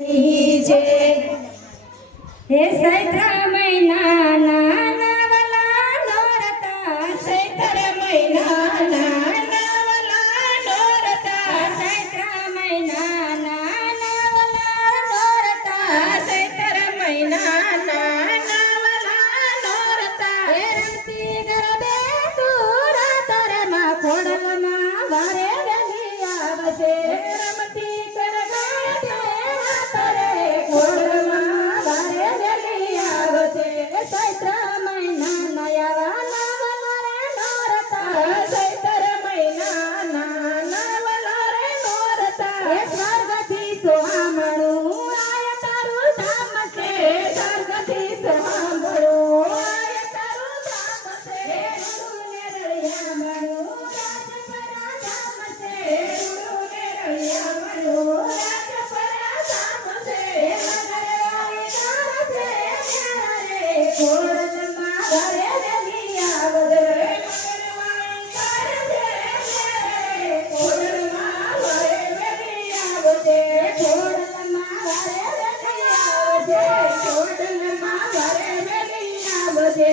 हे चैत्र महिना नावाला नोरता चैत्र महिना नावाला नोरता चैत्र महिना नावाला नोरता चैत्र महिना नावाला नोरता हे रमती गरबे दूर तर मा खोडलमा वारे गली आवसे रमती गरबे चैत्र महिना नयावा नावला रे नोरता चैत्र महिना नावला रे नोरता हे स्वर्गથી सोहामणું આય તારું ધામ છે સ્वर्ગથી સોહામણું આય તારું ધામ છે રૂને રળિયામણું રાજપરા ધામ છે રૂને રળિયામણું રાજપરા ધામ છે મગરવાળી ધામ છે ખોડલમાં ઘરે વેલી આવજે મગરવાળી ધામ છે ખોડલમાં ઘરે વેલી આવજે ખોડલમાં ઘરે વેલી આવજે ખોડલમાં ઘરે વેલી આવજે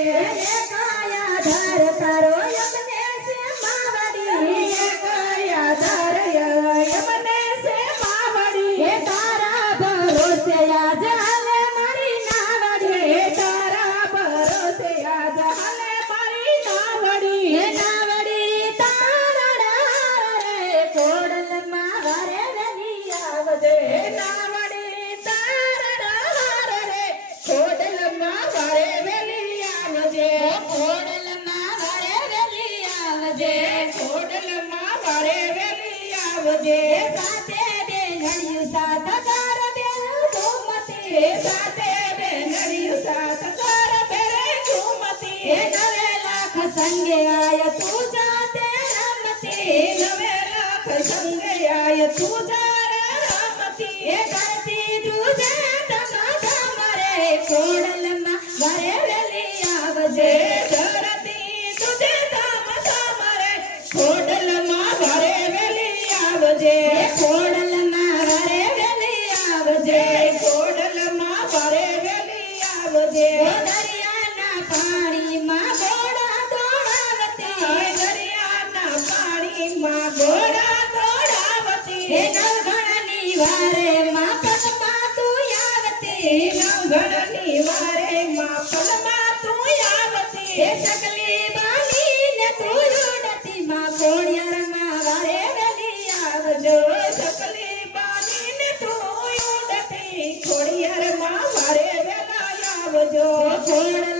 કાયા ધર તારો યમને છે માવડી કાયા ધર યમને છે માવડી હે તારા ભરોસે આજ હાલે મારી નાવડી હે તારા ભરોસે આજ હાલે મારી નાવડી હે નાવડી તારડા રે ખોડલમાં ઘરે વેલી આવજે નાવડી તારડા રે ખોડલમાં ઘરે વેલી આવજે ખોડલમાં ઘરે વેલી આવજે ખોડલમાં ઘરે વેલી આવજે સાથે બેનડિયું સાથ કર બેન ઘૂમતી સાથે બેનડિયું સાથ કર બેરે ઘૂમતી હે 9 લાખ સંગે આય તું જાતે રમતી 9 લાખ સંગે આય તું જારે રમતી હે કરતી તુજે ધમ રે ખોડલમાં ઘરે વેલી આવજે ધરતી તુજે ધમ રે ખોડલમાં ઘરે વેલી આવજે ખોડલમાં ઘરે વેલી આવજે ખોડલમાં ઘરે વેલી આવજે દરિયાના પાણીમાં ઘોડા દોડાવતી દરિયાના પાણીમાં ઘોડા દોડાવતી હે નવઘણની વારે માં પલમાં તું આવતી નવઘણની વારે માં પલમાં તું આવતી હે સકલી બાલીને તું ઉડતી માં ખોડિયારમાં વારે વેલી આવજો સકલી બાલીને તું ઉડતી ખોડિયારમાં વારે વેલા આવજો ખોડ